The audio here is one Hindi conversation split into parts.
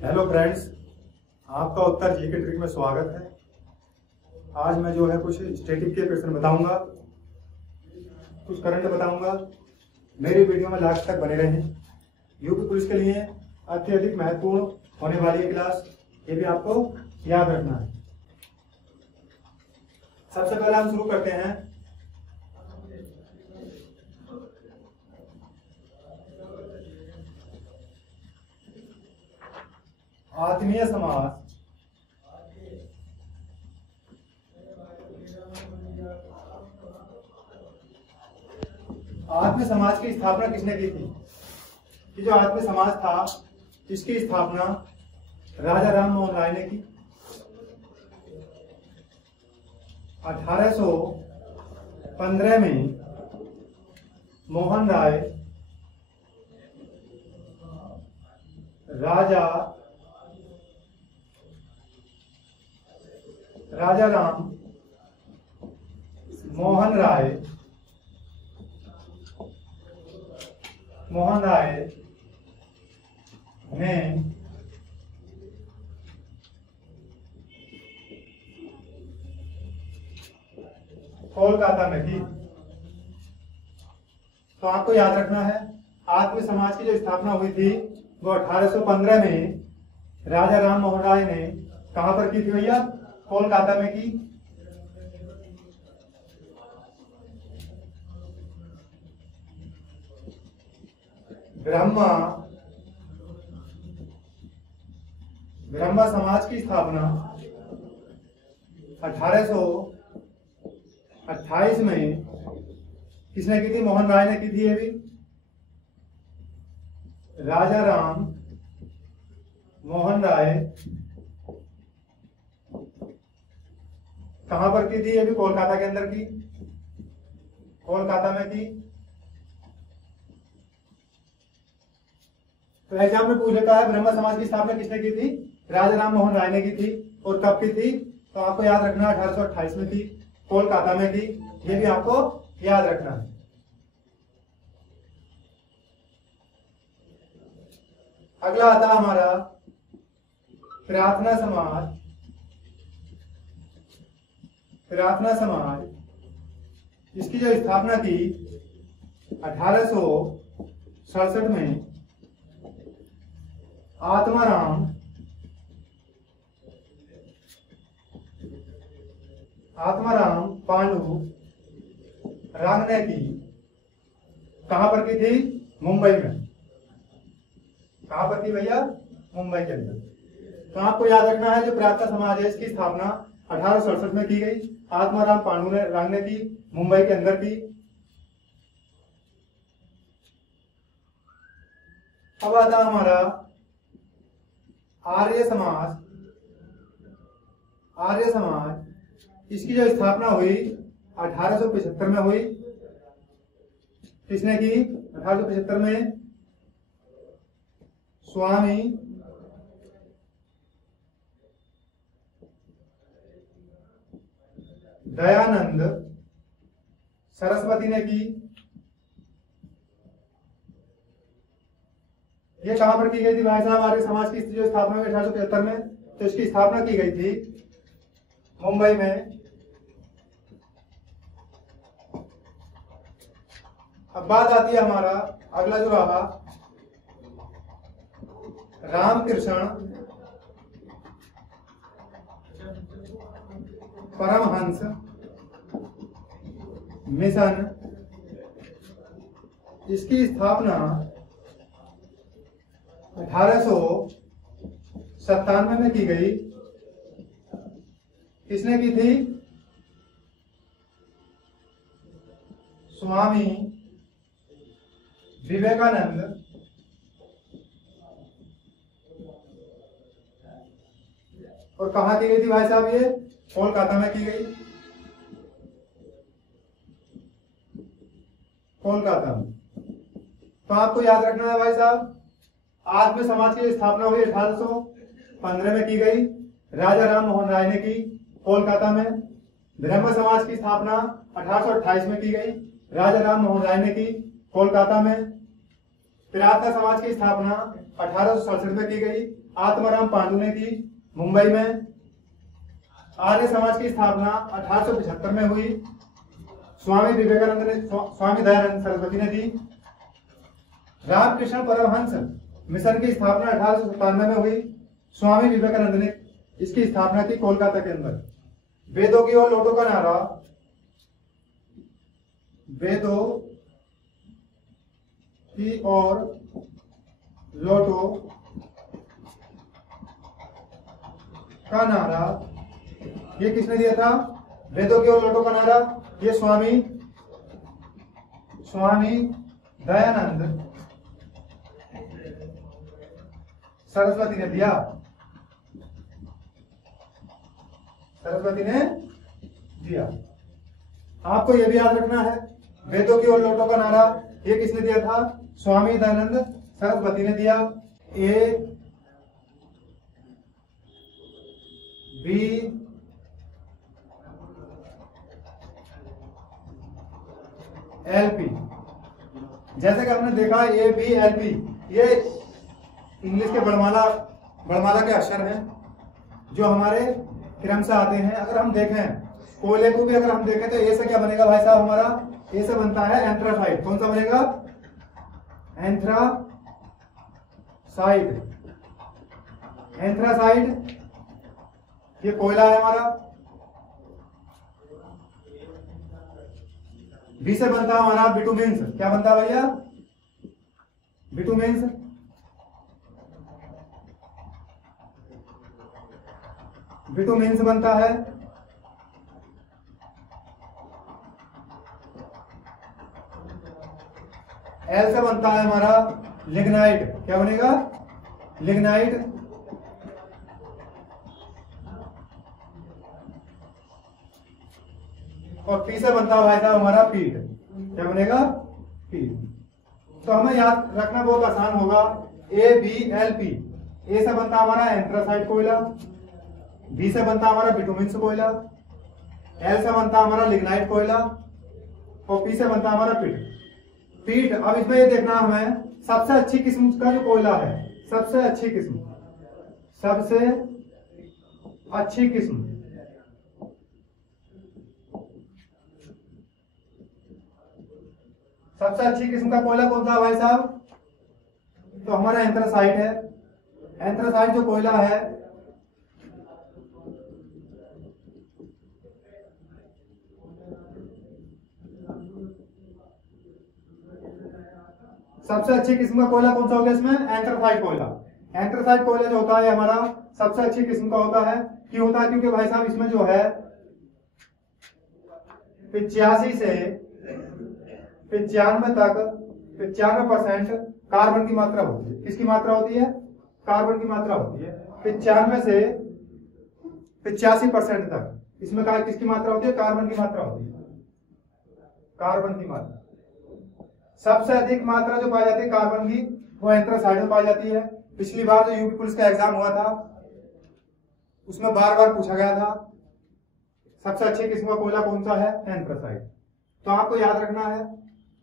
हेलो फ्रेंड्स, आपका उत्तर जीके ट्रिक में स्वागत है। आज मैं जो है कुछ स्टैटिक के क्वेश्चन बताऊंगा, कुछ करंट बताऊंगा। मेरी वीडियो में लास्ट तक बने रहें। यूपी पुलिस के लिए अत्यधिक महत्वपूर्ण होने वाली है क्लास, ये भी आपको याद रखना है। सबसे पहले हम शुरू करते हैं। आत्मीय समास। आत्मीय समाज की स्थापना किसने की थी? कि जो आत्मीय समाज था इसकी स्थापना राजा राम मोहन राय ने की। 1815 में मोहन राय राजा राम मोहन राय ने कोलकाता में की। तो आपको याद रखना है, आत्मीय समाज की जो स्थापना हुई थी वो 1815 में राजा राम मोहन राय ने कहां पर की थी भैया? कोलकाता में की। ब्रह्मा समाज की स्थापना 1828 में किसने की थी? मोहन राय ने की थी। ये भी राजा राम मोहन राय कहां पर की थी? ये भी कोलकाता के अंदर की, कोलकाता में की। तो एग्जाम में पूछ लेता है ब्रह्म समाज की स्थापना किसने की थी? राजा राम मोहन राय ने की थी। और कब की थी? तो आपको याद रखना 1828 में थी, कोलकाता में थी। ये भी आपको याद रखना है। अगला आता हमारा प्रार्थना समाज। प्रार्थना समाज इसकी जो स्थापना की 1867 में आत्माराम पांडु रंग ने की। कहां पर की थी? मुंबई में। कहां पर थी भैया? मुंबई के अंदर। तो आपको याद रखना है जो प्रार्थना समाज है इसकी स्थापना 1867 में की गई, आत्माराम पांडु ने रंग ने की, मुंबई के अंदर की। अब आता हमारा आर्य समाज। आर्य समाज इसकी जो स्थापना हुई 1875 में हुई। किसने की? 1875 में स्वामी दयानंद सरस्वती ने की। ये कहां पर की गई थी भाई साहब? आर्य समाज की जो स्थापना हुई 1875 में, तो इसकी स्थापना की गई थी मुंबई में। अब बात आती है हमारा अगला जो रहा रामकृष्ण परमहंस मिशन। इसकी स्थापना 1897 में की गई। किसने की थी? स्वामी विवेकानंद और कहां की गई थी भाई साहब? ये कोलकाता में की गई, कोलकाता में। तो आपको याद रखना है भाई साहब, आत्मीय समाज की स्थापना हुई 1815 में की गई, राजा राम मोहन राय ने की, कोलकाता में। ब्रह्म समाज की स्थापना 1828 में की गई, राजा राम मोहन राय ने की, कोलकाता में। प्रार्थना समाज की स्थापना 1867 में की गई। आत्माराम पांडु ने की मुंबई में। आर्य समाज की स्थापना 1875 में हुई। स्वामी विवेकानंद ने, स्वामी दयानंद सरस्वती ने दी। रामकृष्ण परमहंस मिशन की स्थापना 1897 में हुई। स्वामी विवेकानंद ने इसकी स्थापना की कोलकाता के अंदर। वेदों की ओर लौटो का नारा, वेदों की ओर लौटो का नारा, ये किसने दिया था? वेदों की ओर लौटो का नारा ये स्वामी दयानंद सरस्वती ने दिया। सरस्वती ने दिया। आपको यह भी याद रखना है, वेदों की ओर लौटो का नारा ये किसने दिया था? स्वामी दयानंद सरस्वती ने दिया। ABLP, जैसे कि हमने देखा ABLP ये इंग्लिश के बड़माला के अक्षर हैं जो हमारे क्रम से आते हैं। अगर हम देखें कोयले को भी अगर हम देखें तो ए से क्या बनेगा भाई साहब? हमारा ए से बनता है एंथ्रासाइट। कौन सा बनेगा? एंथ्रासाइट। एंथ्रासाइट ये कोयला है हमारा। बी से बनता है हमारा बिटुमिन्स। क्या बनता है भैया? बिटुमिन्स। बिटुमिन्स बनता है। एल से बनता है हमारा लिग्नाइट। क्या बनेगा? लिग्नाइट। और पी से बनता है भाई साहब हमारा पीट। क्या बनेगा? पीट। तो हमें याद रखना बहुत आसान होगा। ABLP, ए से बनता हमारा एंथ्रासाइट कोयला, बी से बनता हमारा बिटुमिन्स कोयला, एल से बनता हमारा लिग्नाइट कोयला और पी से बनता हमारा पीट। पीट, अब इसमें ये देखना हमें सबसे अच्छी किस्म का जो कोयला है, सबसे अच्छी किस्म, सबसे अच्छी किस्म, सबसे अच्छी किस्म का कोयला कौन सा है भाई साहब? तो हमारा एंथ्रासाइट है। एंथ्रासाइट जो कोयला है सबसे अच्छी किस्म का कोयला कौन सा हो गया इसमें? एंथ्रासाइट कोयला। एंथ्रासाइट कोयला जो होता है हमारा सबसे अच्छी किस्म का होता है। क्यों होता है? क्योंकि भाई साहब इसमें जो है 85 से 95 तक 95% कार्बन की मात्रा होती है। किसकी मात्रा होती है? कार्बन की मात्रा होती है। 95 से 85% तक इसमें किसकी मात्रा होती है? कार्बन की मात्रा होती है। कार्बन की मात्रा सबसे अधिक मात्रा जो पाई जाती है कार्बन की, वो एंथ्रासाइट में पाई जाती है। पिछली बार जो यूपी पुलिस का एग्जाम हुआ था उसमें बार बार पूछा गया था सबसे अच्छी किस्म का कोयला कौन सा है? एंथ्रासाइट। तो आपको याद रखना है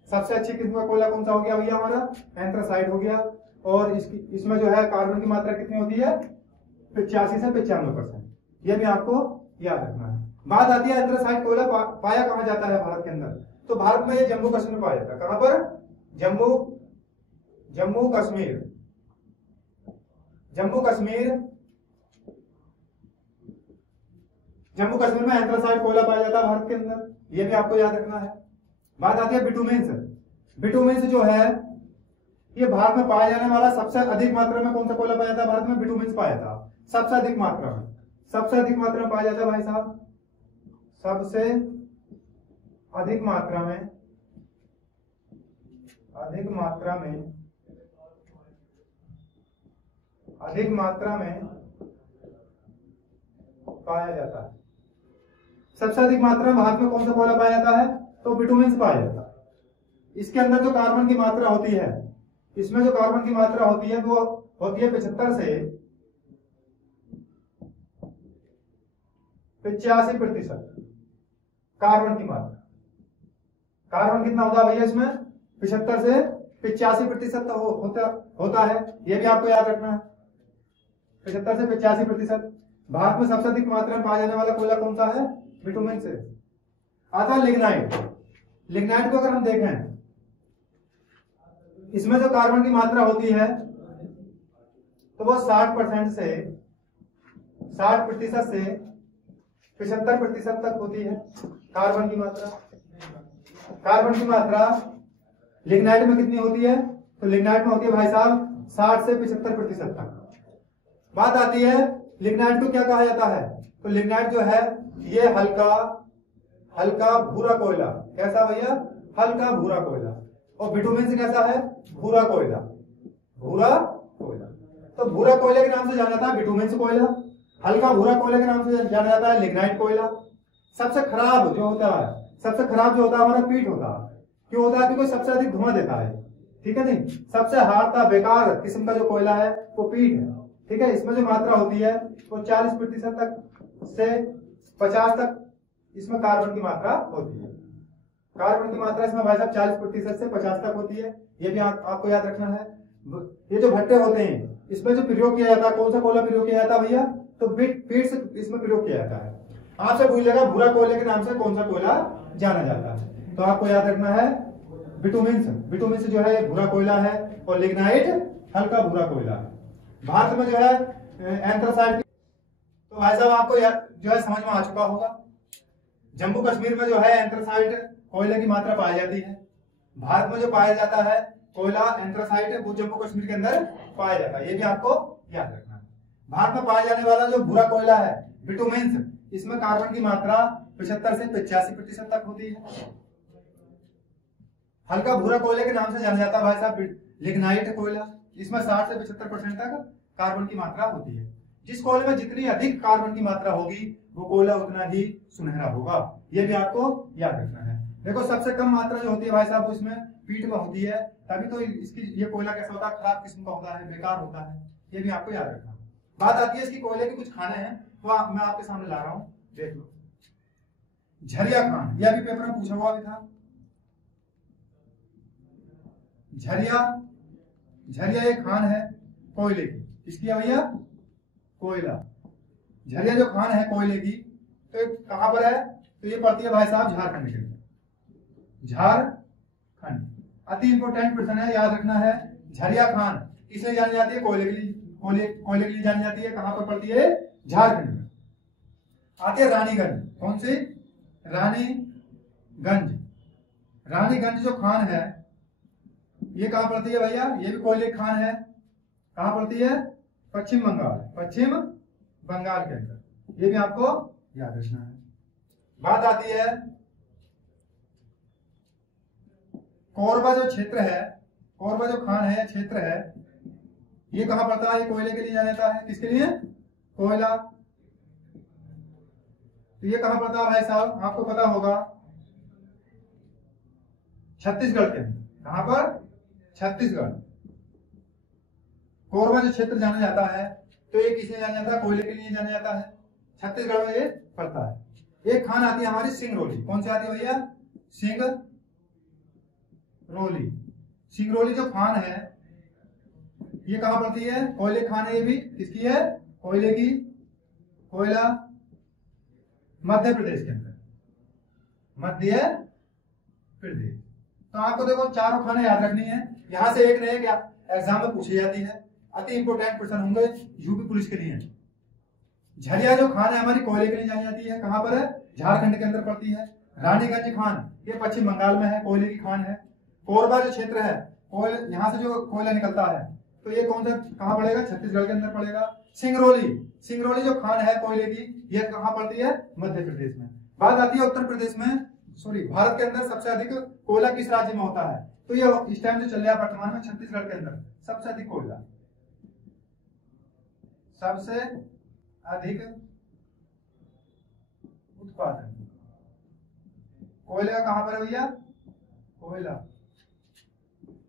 सबसे अच्छी किस्म का कोयला कौन सा हो गया भैया? हमारा एंथ्रासाइट हो गया। और इसमें जो है कार्बन की मात्रा कितनी होती है? 85 से 95%। यह भी आपको याद रखना है। बात आती है एंथ्रासाइट कोयला पाया कहां जाता है भारत के अंदर? तो भारत में ये जम्मू कश्मीर में पाया जाता है। कहां पर? जम्मू कश्मीर। जम्मू कश्मीर में एंथ्रासाइट कोयला पाया जाता है भारत के अंदर। यह भी आपको याद रखना है। बात आती है बिटुमिन्स। बिटुमिन्स जो है ये भारत में पाया जाने वाला सबसे अधिक मात्रा में कौन सा कोयला पाया जाता है? भारत में बिटुमिन्स पाया जाता है सबसे अधिक मात्रा में। सबसे अधिक मात्रा में पाया जाता है भाई साहब, सबसे अधिक मात्रा में पाया जाता है। सबसे अधिक मात्रा में भारत में कौन सा कोयला पाया जाता है? तो बिटुमिन्स पाया जाता है। इसके अंदर जो कार्बन की मात्रा होती है, इसमें जो कार्बन की मात्रा होती है वो होती है 75 से 85% कार्बन की मात्रा। कार्बन कितना होता है भैया इसमें? 75 से 85% होता है, ये भी आपको याद रखना है। 75 से 85%। भारत में सबसे अधिक मात्रा में पाया जाने वाला कोयला कौन सा है? बिटुमेन से। आता है लिग्नाइट। लिग्नाइट को अगर हम देखें, इसमें जो कार्बन की मात्रा होती है तो वो 60% से 75% तक होती है कार्बन की मात्रा। कार्बन की मात्रा लिग्नाइट में कितनी होती है? तो लिग्नाइट में होती है भाई साहब 60 से 75% तक। बात आती है लिग्नाइट को क्या कहा जाता है? तो लिग्नाइट जो है ये हल्का भूरा कोयला। कैसा भैया? हल्का भूरा कोयला। और बिटुमेन से कैसा है? भूरा कोयला। भूरा कोयला। तो भूरा कोयले के नाम से जाना जाता है बिटुमेन से कोयला। हल्का भूरा कोयले के नाम से जाना जाता है लिग्नाइट कोयला। सबसे खराब जो होता है हमारा पीट होता है। क्यों होता है? क्योंकि सबसे अधिक धुआं देता है। ठीक है नहीं? सबसे हार्ता बेकार किस्म का जो कोयला है वो पीट है। ठीक है, इसमें जो मात्रा होती है वो 40% तक से 50 तक इसमें कार्बन की मात्रा होती है। कार्बन की मात्रा इसमें भाई साहब 40% से 50 तक होती है। ये भी आपको याद रखना है। ये जो भट्टे होते हैं इसमें जो प्रयोग किया जाता है, कौन सा कोयला प्रयोग किया जाता है भैया? तो पीट से इसमें प्रयोग किया जाता है। आपसे पूछ लेगा भूरा कोयले के नाम से कौन सा कोयला जाना जाता है, तो आपको याद रखना है बिटुमेन से। बिटुमेन से जो है भूरा कोयला है और लिग्नाइट हल्का भूरा कोयला है। भारत में जो है एंथ्रासाइट, तो भाई साहब आपको जो है समझ में आ चुका होगा। जम्मू कश्मीर में जो है एंथ्रासाइट कोयले की मात्रा पाई जाती है। भारत में जो पाया जाता है कोयला एंथ्रासाइट वो जम्मू कश्मीर के अंदर पाया जाता है। ये भी आपको याद रखना है। भारत में पाया जाने वाला जो भूरा कोयला है बिटुमेन, इसमें कार्बन की मात्रा 75 से 85% तक होती है। हल्का भूरा कोयले के नाम से जाना जाता है भाई साहब लिग्नाइट कोयला। इसमें 60 से 75% तक कार्बन की मात्रा होती है। जिस कोयले में जितनी अधिक कार्बन की मात्रा होगी वो कोयला उतना ही सुनहरा होगा। ये भी आपको याद रखना है। देखो सबसे कम मात्रा जो होती है भाई साहब उसमें पीट में होती है, तभी तो इसकी ये कोयला कैसा होता है? खराब किस्म का होता है, बेकार होता है। ये भी आपको याद रखना। बात आती है इसकी कोयले के कुछ खाने हैं, तो मैं आपके सामने ला रहा हूं, देख लो। झरिया खान, यह भी पेपर में पूछा हुआ भी था। झरिया एक खान है कोयले की। किसकी है भैया? कोयला। झरिया जो खान है कोयले की, तो कहां पर है? तो ये पड़ती है भाई साहब झारखंड के अंदर। झारखंड अति इंपोर्टेंट प्रश्न है, याद रखना है। झरिया खान किसे जानी जाती है? कोयले के लिए। कोयले के लिए जानी जाती है। कहां पर पड़ती है? झारखंड में। आती है रानीगंज। कौन सी? रानीगंज। रानीगंज जो खान है ये कहां पड़ती है भैया? ये भी कोयले खान है। कहां पड़ती है? पश्चिम बंगाल। पश्चिम बंगाल के अंदर। ये भी आपको याद रखना है। बात आती है कोरबा जो क्षेत्र है, कोरबा जो खान है क्षेत्र है, ये कहां पड़ता है? ये कोयले के लिए जाना जाता है। किसके लिए? कोयला। तो ये कहां पड़ता है भाई साहब? आपको पता होगा छत्तीसगढ़ के अंदर। कहां पर? छत्तीसगढ़। कोरबा जो क्षेत्र जाना जाता है तो ये किसने जाना जाता है? कोयले के लिए जाना जाता है। छत्तीसगढ़ में ये पड़ता है। एक खान आती है हमारी सिंगरौली। कौन सी आती है भैया? सिंगरौली। सिंगरौली जो खान है ये कहां पड़ती है? कोयले खान है। ये भी किसकी है? कोयले की। कोयला मध्य प्रदेश के अंदर। मध्य प्रदेश। तो आपको देखो चारों खाने याद रखनी है। यहां से एक नहीं क्या एग्जाम में पूछी जाती है। अति इंपोर्टेंट क्वेश्चन होंगे यूपी पुलिस के लिए। झरिया जो खान है हमारी कोयले के लिए जानी जाती है। कहां पर है? झारखंड के अंदर पड़ती है। रानीगंज खान ये पश्चिम बंगाल में है, कोयले की खान है। कोरबा जो क्षेत्र है कोयले, यहाँ से जो कोयला निकलता है तो ये कौन सा कहां पड़ेगा? छत्तीसगढ़ के अंदर पड़ेगा। सिंगरौली जो खान है कोयले की, ये कहां पड़ती है? मध्य प्रदेश में। बात आती है उत्तर प्रदेश में, सॉरी भारत के अंदर सबसे अधिक कोयला किस राज्य में होता है? तो ये इस टाइम जो चल रहा है वर्तमान में छत्तीसगढ़ के अंदर सबसे अधिक कोयला, सबसे अधिक उत्पादन कोयले का कहां पर है भैया? कोयला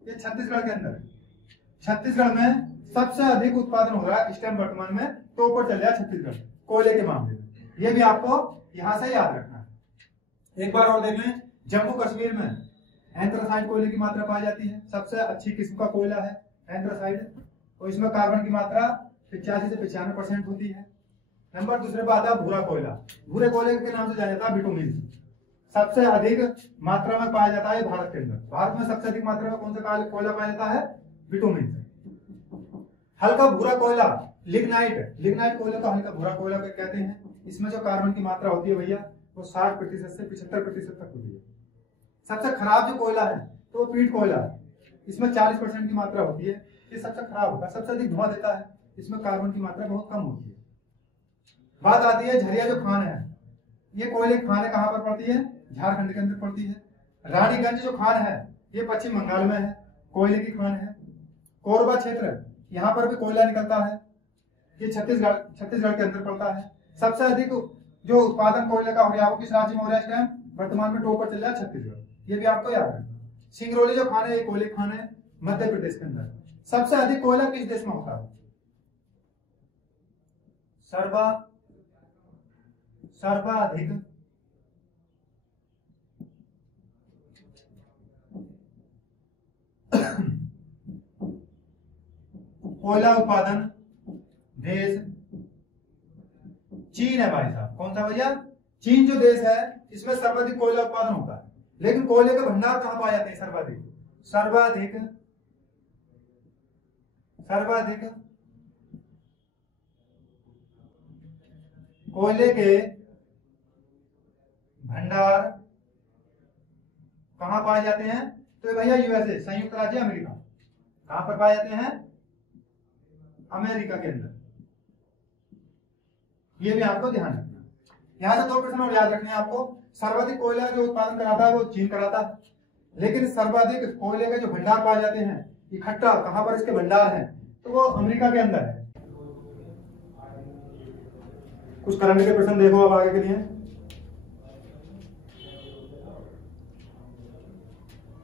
ये छत्तीसगढ़ के अंदर। छत्तीसगढ़ में सबसे अधिक उत्पादन हो रहा है इस टाइम वर्तमान में, तो ऊपर चल रहा है छत्तीसगढ़ कोयले के मामले में। ये भी आपको यहां से याद रखना है। एक बार और देख लें, जम्मू कश्मीर में एंथ्रासाइड कोयले की मात्रा पाई जाती है, सबसे अच्छी किस्म का कोयला है एंथ्रासाइड, और इसमें कार्बन की मात्रा 85 से 95% होती है। नंबर दूसरे पर आता है भूरा कोयला। भूरे कोयले के नाम से जाना जाता है बिटुमिन, सबसे अधिक मात्रा में पाया जाता है भारत के अंदर। भारत में सबसे अधिक मात्रा में कौन सा कोयला पाया जाता है? बिटुमिन। हल्का भूरा कोयला लिग्नाइट, लिग्नाइट कोयले को हल्का भूरा कोयला कहते हैं। इसमें जो कार्बन की मात्रा होती है भैया वो 60% से 75% तक होती है। सबसे खराब जो कोयला है तो वो पीट कोयला है, इसमें 40% की मात्रा होती है। ये सबसे खराब होता है, सबसे अधिक धुआं देता है, इसमें कार्बन की मात्रा बहुत कम होती है। बात आती है झरिया जो खान है, ये कोयले की खान है, कहां पर पड़ती है? झारखंड के अंदर पड़ती है। रानीगंज जो खान है ये पश्चिम बंगाल में है, कोयले की खान है। कोरबा क्षेत्र, यहाँ पर भी कोयला निकलता है, ये छत्तीसगढ़ के अंदर पड़ता है। सबसे अधिक जो उत्पादन कोयले का हो रहा है वो किस राज्य में हो रहा है इस टाइम? वर्तमान में टॉप पर चल रहा है छत्तीसगढ़, ये भी आपको याद है। सिंगरौली जो खान है ये कोयले खान है मध्य प्रदेश के अंदर। सबसे अधिक कोयला किस देश में होता है? सर्वाधिक कोयला उत्पादन देश चीन है भाई साहब। कौन सा भैया? चीन जो देश है इसमें सर्वाधिक कोयला उत्पादन होता है। लेकिन कोयले के भंडार कहां पाए जाते हैं? सर्वाधिक कोयले के भंडार कहां पाए जाते हैं? तो भैया यूएसए, संयुक्त राज्य अमेरिका। कहां पर पाए जाते हैं? अमेरिका के अंदर। ये भी आपको ध्यान रखना। यहां से 2 प्रश्न और याद रखने हैं आपको। सर्वाधिक कोयला जो उत्पादन कराता है वो चीन कराता है, लेकिन सर्वाधिक कोयले के जो भंडार पाए जाते हैं इकट्ठा कहां पर इसके भंडार हैं? तो वो अमेरिका के अंदर है। कुछ करंट के प्रश्न देखो अब आगे के लिए।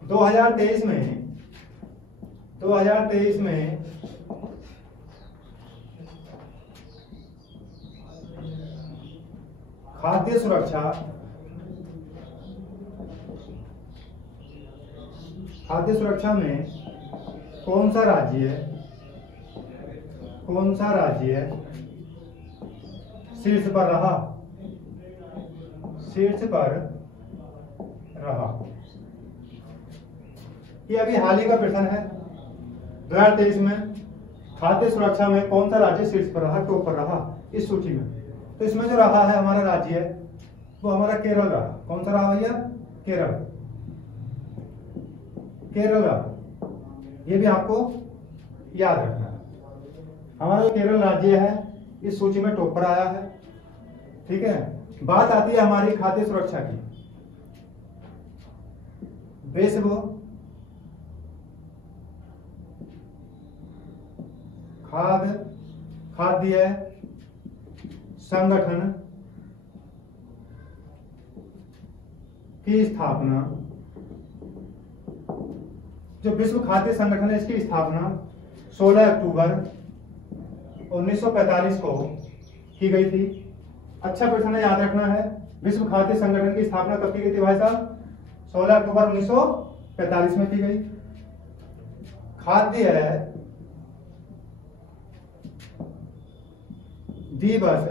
2023 में खाद्य सुरक्षा में कौन सा राज्य शीर्ष पर रहा? ये अभी हाल ही का प्रश्न है। 2023 में खाद्य सुरक्षा में कौन सा राज्य शीर्ष पर रहा, टॉप पर रहा इस सूची में? तो इसमें जो रहा है हमारा राज्य है वो हमारा केरल रहा। कौन सा रहा भैया? केरल रहा। ये भी आपको याद रखना है। हमारा जो केरल राज्य है इस सूची में टॉप पर आया है। ठीक है, बात आती है हमारी खाद्य सुरक्षा की। विश्व खाद्य संगठन की स्थापना, जो विश्व खाद्य संगठन है इसकी स्थापना 16 अक्टूबर 1945 को की गई थी। अच्छा प्रश्न याद रखना है, विश्व खाद्य संगठन की स्थापना कब की गई थी भाई साहब? 16 अक्टूबर 1945 में की गई। खाद्य दिवस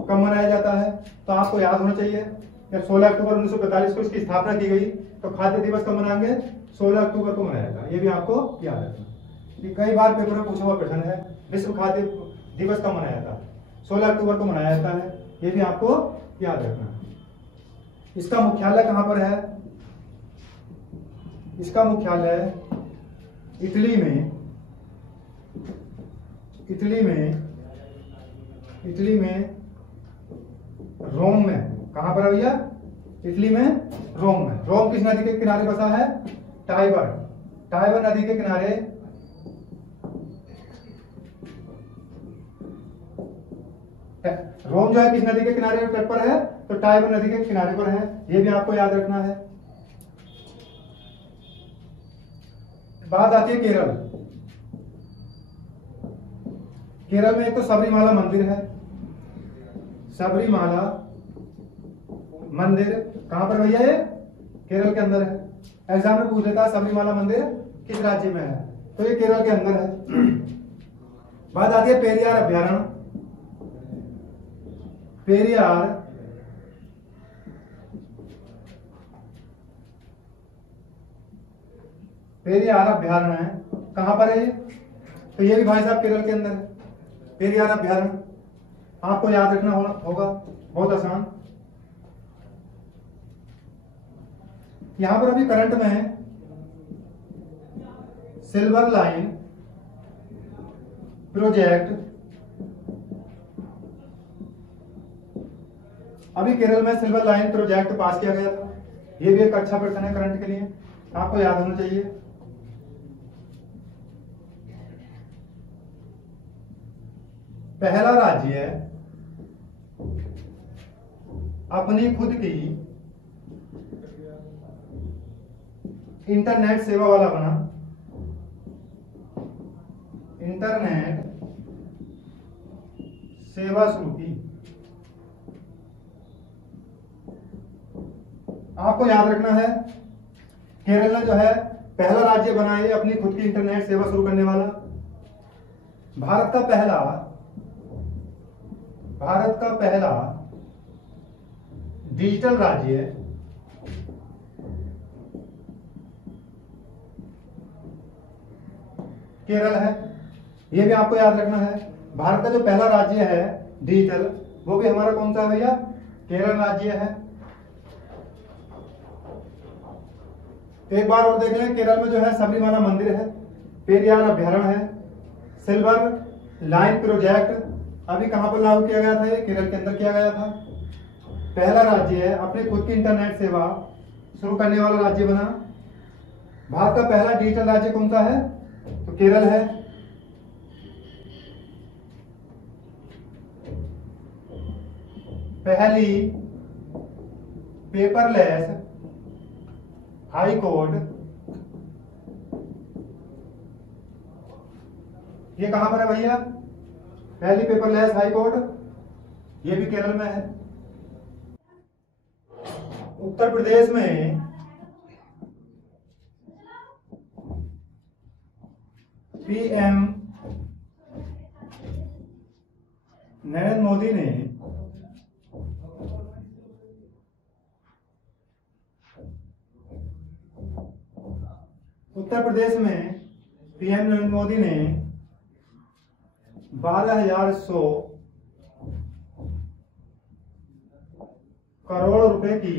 कब मनाया जाता है? तो आपको याद होना चाहिए जब 16 अक्टूबर 1945 को इसकी स्थापना की गई तो खाद्य दिवस कब मनाएंगे? 16 अक्टूबर को मनाया जाएगा। ये भी आपको याद रखना। ये कई बार पेपर में पूछा हुआ प्रश्न है, विश्व खाद्य दिवस कब मनाया जाता है? 16 अक्टूबर को मनाया जाता है। ये भी आपको याद रखना है। इसका मुख्यालय कहां पर है? इसका मुख्यालय इटली में रोम में। कहां पर है भैया? इटली में रोम में। रोम किस नदी के किनारे बसा है? टाइबर नदी के किनारे रोम जो है किस नदी के किनारे तट पर है? तो टाइबर नदी के किनारे पर है। ये भी आपको याद रखना है। बात आती है केरल। केरल में एक तो सबरीमाला मंदिर है। सबरीमाला मंदिर कहां पर भैया? ये केरल के अंदर है। एग्जाम में पूछ लेता है सबरीमाला मंदिर किस राज्य में है, तो ये केरल के अंदर है। बात आती है पेरियार अभ्यारण्य। पेरियार अभ्यारण्य है, कहां पर है ये? तो ये भी भाई साहब केरल के अंदर है, पेरियार अभ्यारण्य। आपको याद रखना होगा, बहुत आसान। यहां पर अभी करंट में है सिल्वर लाइन प्रोजेक्ट। अभी केरल में सिल्वर लाइन प्रोजेक्ट पास किया गया था। ये भी एक अच्छा प्रश्न है करंट के लिए, आपको याद होना चाहिए। पहला राज्य है अपनी खुद की इंटरनेट सेवा वाला बना। इंटरनेट सेवा शुरू की। आपको याद रखना है केरल ने जो है पहला राज्य बना है अपनी खुद की इंटरनेट सेवा शुरू करने वाला। भारत का पहला डिजिटल राज्य है। केरल है, यह भी आपको याद रखना है। भारत का जो पहला राज्य है डिजिटल, वो भी हमारा कौन सा है भैया? केरल राज्य है। एक बार और देख लें, केरल में जो है सबरीमाला मंदिर है, पेरियार अभ्यारण्य है, सिल्वर लाइन प्रोजेक्ट अभी कहां पर लागू किया गया था? ये केरल के अंदर किया गया था। पहला राज्य है अपनी खुद की इंटरनेट सेवा शुरू करने वाला राज्य बना। भारत का पहला डिजिटल राज्य कौन सा है? तो केरल है। पहली पेपरलेस हाई कोर्ट, ये कहां पर है भैया? पहली पेपरलेस हाई कोर्ट, ये भी केरल में है। उत्तर प्रदेश में पीएम नरेंद्र मोदी ने उत्तर प्रदेश में पीएम नरेंद्र मोदी ने 12,100 करोड़ रुपए की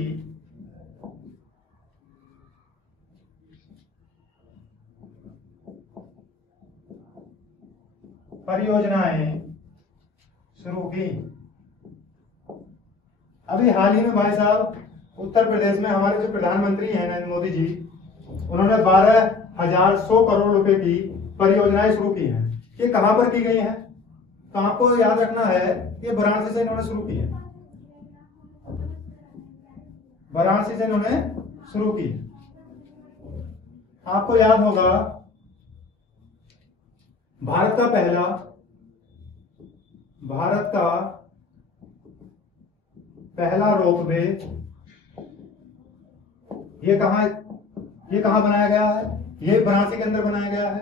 परियोजनाएं शुरू की। अभी हाल ही में भाई साहब उत्तर प्रदेश में हमारे जो प्रधानमंत्री हैं नरेंद्र मोदी जी, उन्होंने 12,100 करोड़ रुपए की परियोजनाएं शुरू की हैं। ये कहां पर की गई हैं? तो आपको याद रखना है ये वाराणसी से इन्होंने शुरू की है। वाराणसी से इन्होंने शुरू की। आपको याद होगा भारत का पहला रोपवे ये कहां बनाया गया है? ये वाराणसी के अंदर बनाया गया है।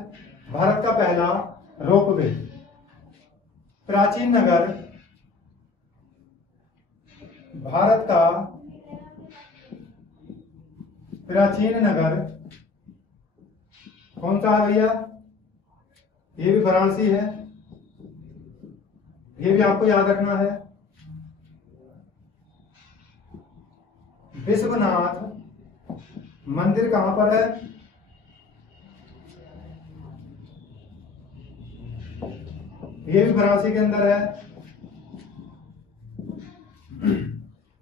भारत का पहला रोपवे प्राचीन नगर, भारत का प्राचीन नगर कौन सा है भैया? ये भी वाराणसी है। ये भी आपको याद रखना है। विश्वनाथ मंदिर कहां पर है? ये भी वाराणसी के अंदर है।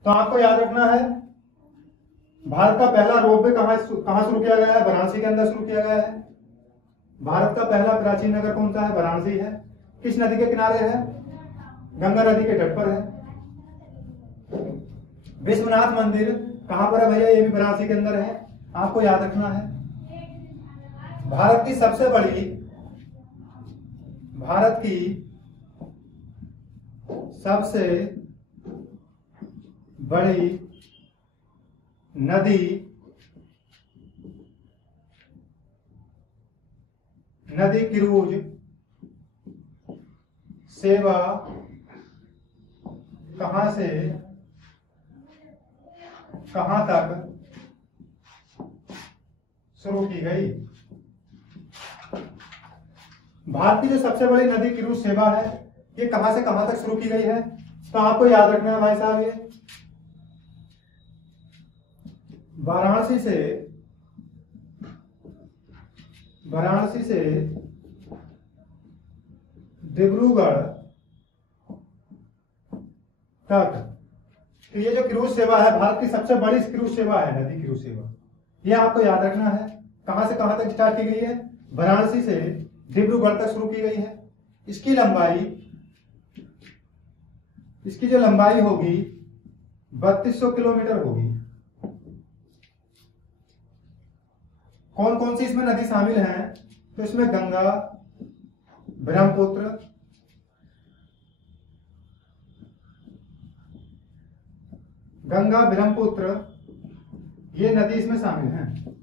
तो आपको याद रखना है भारत का पहला रोपवे कहां शुरू किया गया है? वाराणसी के अंदर शुरू किया गया है। भारत का पहला प्राचीन नगर कौन सा है? वाराणसी है। किस नदी के किनारे है? गंगा नदी के तट पर है। विश्वनाथ मंदिर कहां पर है भैया? ये भी वाराणसी के अंदर है। आपको याद रखना है भारत की सबसे बड़ी नदी नदी क्रूज सेवा कहां से कहां तक शुरू की गई। भारत की जो सबसे बड़ी नदी क्रूज सेवा है ये कहां से कहां तक शुरू की गई है, तो आपको याद रखना है भाई साहब, ये वाराणसी से डिब्रूगढ़ तक। तो ये जो क्रूज सेवा है भारत की सबसे बड़ी क्रूज सेवा है, नदी क्रूज सेवा, ये आपको याद रखना है। कहां से कहां तक स्टार्ट की गई है, वाराणसी से डिब्रूगढ़ तक शुरू की गई है। इसकी जो लंबाई होगी 3200 किलोमीटर होगी। कौन कौन सी इसमें नदी शामिल हैं, तो इसमें गंगा, ब्रह्मपुत्र, ये नदी इसमें शामिल हैं।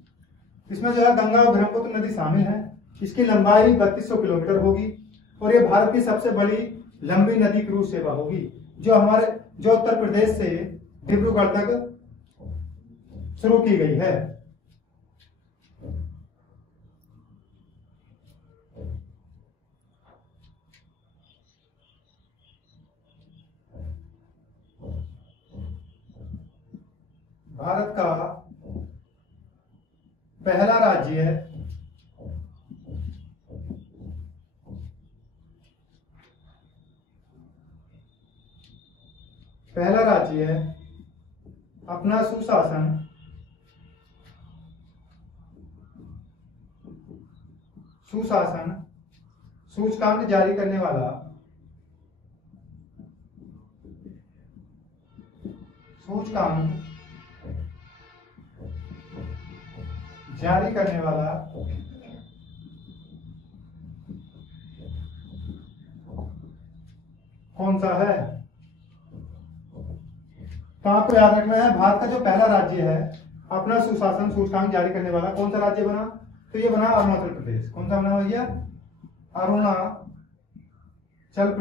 इसमें जो है गंगा और ब्रह्मपुत्र नदी शामिल है। इसकी लंबाई 3200 किलोमीटर होगी और ये भारत की सबसे बड़ी लंबी नदी क्रूज सेवा होगी जो उत्तर प्रदेश से डिब्रूगढ़ तक शुरू की गई है। भारत का पहला राज्य अपना सुशासन सूचकांक जारी करने वाला कौन सा है, तो आपको याद रखना है भारत का जो पहला राज्य है अपना सुशासन सूचकांक जारी करने वाला कौन सा राज्य बना, तो ये बना अरुणाचल प्रदेश। कौन सा बना भैया, अरुणाचल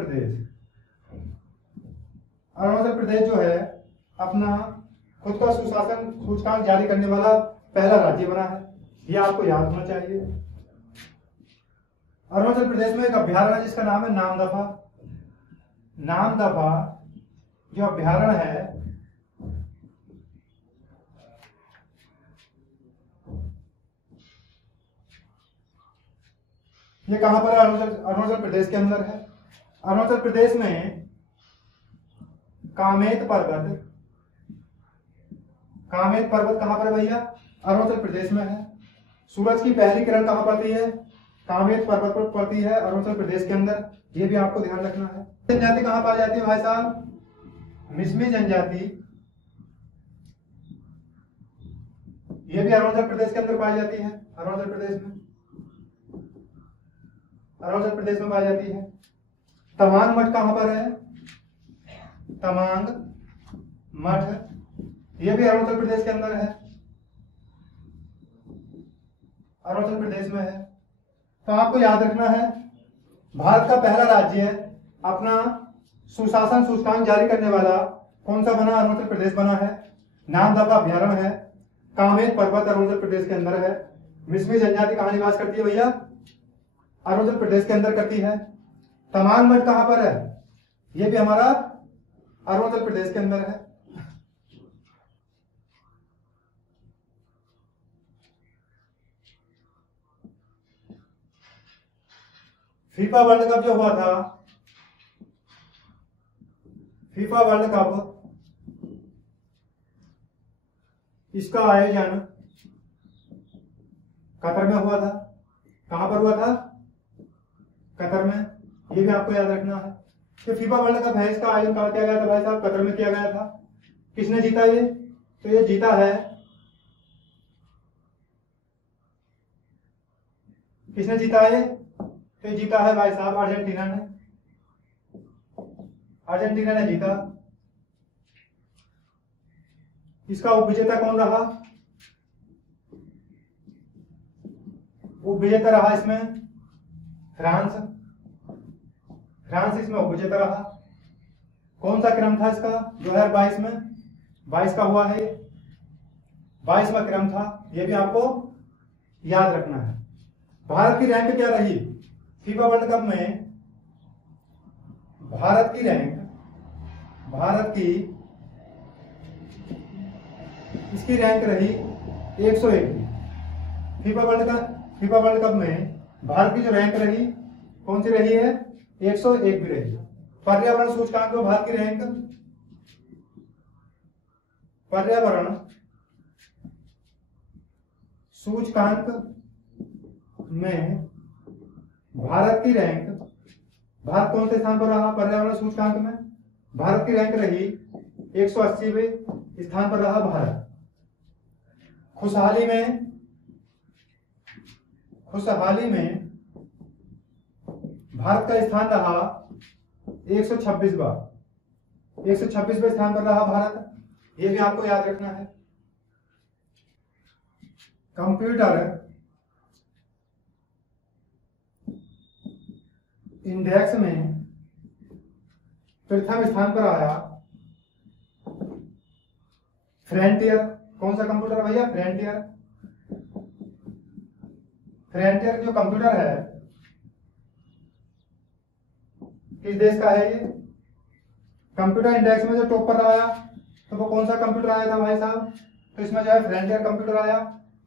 प्रदेश जो है अपना खुद का सुशासन सूचकांक जारी करने वाला पहला राज्य बना है, ये आपको याद होना चाहिए। अरुणाचल प्रदेश में एक अभ्यारण्य है जिसका नाम है नामदफा जो अभ्यारण्य है ये कहां पर है, अरुणाचल प्रदेश के अंदर है। अरुणाचल प्रदेश में कामेत पर्वत कहां पर है भैया, अरुणाचल प्रदेश में है। सूरज की पहली किरण कहां पड़ती है, कामेत पर्वत पर पड़ती है अरुणाचल प्रदेश के अंदर, ये भी आपको ध्यान रखना है। जनजाति कहां पाई जाती है भाई साहब, मिसमी जनजाति, ये भी अरुणाचल प्रदेश के अंदर पाई जाती है। अरुणाचल प्रदेश में पाई जाती है। तवांग मठ कहां पर है, तवांग मठ, ये भी अरुणाचल प्रदेश के अंदर है, अरुणाचल प्रदेश में है। तो आपको याद रखना है भारत का पहला राज्य है अपना सुशासन सूचकांक जारी करने वाला कौन सा बना, अरुणाचल प्रदेश बना है। नामदफा अभ्यारण्य है, कामेत पर्वत अरुणाचल प्रदेश के अंदर है। मिसमी जनजाति कहां निवास करती है भैया, अरुणाचल प्रदेश के अंदर करती है। तवांग मठ कहां पर है, यह भी हमारा अरुणाचल प्रदेश के अंदर है। फीफा वर्ल्ड कप जो हुआ था, फीफा वर्ल्ड कप इसका आयोजन कतर में हुआ था। कहां पर हुआ था, कतर में, ये भी आपको याद रखना है। तो फीफा वर्ल्ड कप है इसका आयोजन कहां किया गया था भाई साहब, कतर में किया गया था। किसने जीता ये, तो ये जीता है, किसने जीता है, तो जीता है भाई साहब अर्जेंटीना ने, अर्जेंटीना ने जीता। इसका उपविजेता कौन रहा, उपविजेता रहा इसमें फ्रांस, फ्रांस इसमें उपविजेता रहा। कौन सा क्रम था इसका 2022 में? 22 का हुआ है, 22वां क्रम था, ये भी आपको याद रखना है। भारत की रैंक क्या रही फीफा वर्ल्ड कप में? भारत की रैंक, भारत की इसकी रैंक रही 101 फीफा वर्ल्ड कप में भारत की जो रैंक रही कौन सी रही है? 101 भी रही। पर्यावरण सूचकांक में भारत की रैंक, पर्यावरण सूचकांक में भारत की रैंक, भारत कौन से स्थान पर रहा पर्यावरण सूचकांक में? भारत की रैंक रही 180वें स्थान पर रहा भारत। खुशहाली में भारत का स्थान रहा 126वां, 126वें स्थान पर रहा भारत। ये भी आपको याद रखना है। कंप्यूटर इंडेक्स में प्रथम स्थान पर आया फ्रंटियर। कौन सा कंप्यूटर भैया? फ्रंटियर। फ्रंटियर जो कंप्यूटर है किस देश का है? ये कंप्यूटर इंडेक्स में जो टॉप पर आया तो वो कौन सा कंप्यूटर आया था भाई साहब? तो इसमें जो है फ्रंटियर कंप्यूटर आया।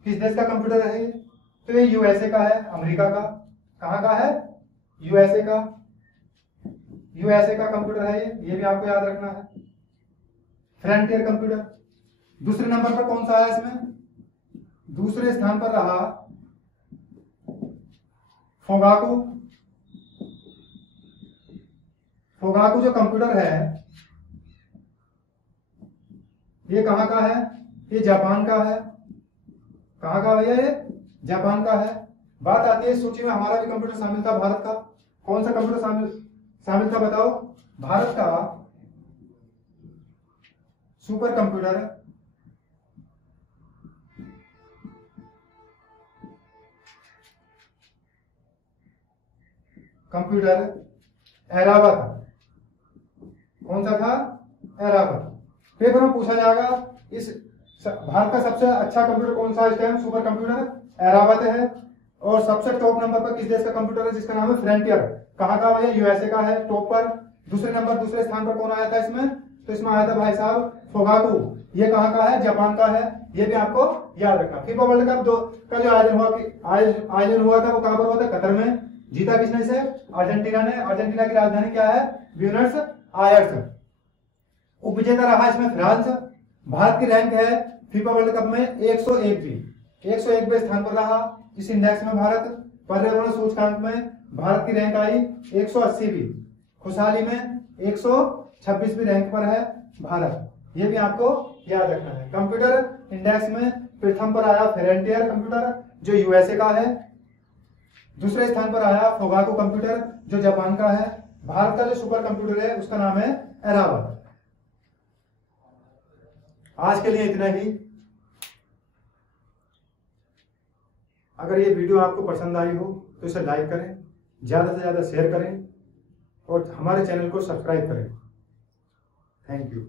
किस देश का कंप्यूटर है ये? तो ये यूएसए का है, अमेरिका का। कहाँ का है? यूएसए का, यूएसए का कंप्यूटर है ये भी आपको याद रखना है। Frontier computer. दूसरे नंबर पर कौन सा है इसमें? दूसरे स्थान पर रहा फोगाकू। फोगाकू जो कंप्यूटर है ये कहां का है? ये जापान का है। कहां का भैया? ये जापान का है। बात आती है इस सूची में हमारा भी कंप्यूटर शामिल था भारत का। कौन सा कंप्यूटर शामिल था बताओ? भारत का सुपर कंप्यूटर ऐरावत। कौन सा था? ऐरावत। पेपर में पूछा जाएगा इस भारत का सबसे अच्छा कंप्यूटर कौन सा इस टाइम? सुपर कंप्यूटर ऐरावत है। और सबसे टॉप नंबर पर किस देश का कंप्यूटर है जिसका नाम है फ्रंटियर? कहां का भैया? यूएसए का है टॉप पर। दूसरे स्थान पर कौन आया था इसमें? तो इसमें आया था भाई साहब फोगाकू। ये कहां का है? जापान का है। ये भी आपको याद रखना। फीफा वर्ल्ड कप का जो आयोजन हुआ था वो कहां पर हुआ था? कतर में। जीता किसने इसे? अर्जेंटीना ने। अर्जेंटीना की राजधानी क्या है? Buenos Aires. उपविजेता रहा इसमें फ्रांस। भारत की रैंक है फीफा वर्ल्ड कप में 101वें स्थान पर रहा इस इंडेक्स में भारत। पर्यावरण सूचकांक में भारत की रैंक आई 180वीं। खुशहाली में 126वीं रैंक पर है भारत। ये भी आपको याद रखना है। कंप्यूटर इंडेक्स में प्रथम पर आया फ्रंटियर कंप्यूटर जो यूएसए का है। दूसरे स्थान पर आया फोगाकू कंप्यूटर जो जापान का है। भारत का जो सुपर कंप्यूटर है उसका नाम है ऐरावत। आज के लिए इतना ही। अगर ये वीडियो आपको पसंद आई हो तो इसे लाइक करें, ज्यादा से ज्यादा शेयर करें और हमारे चैनल को सब्सक्राइब करें। Thank you.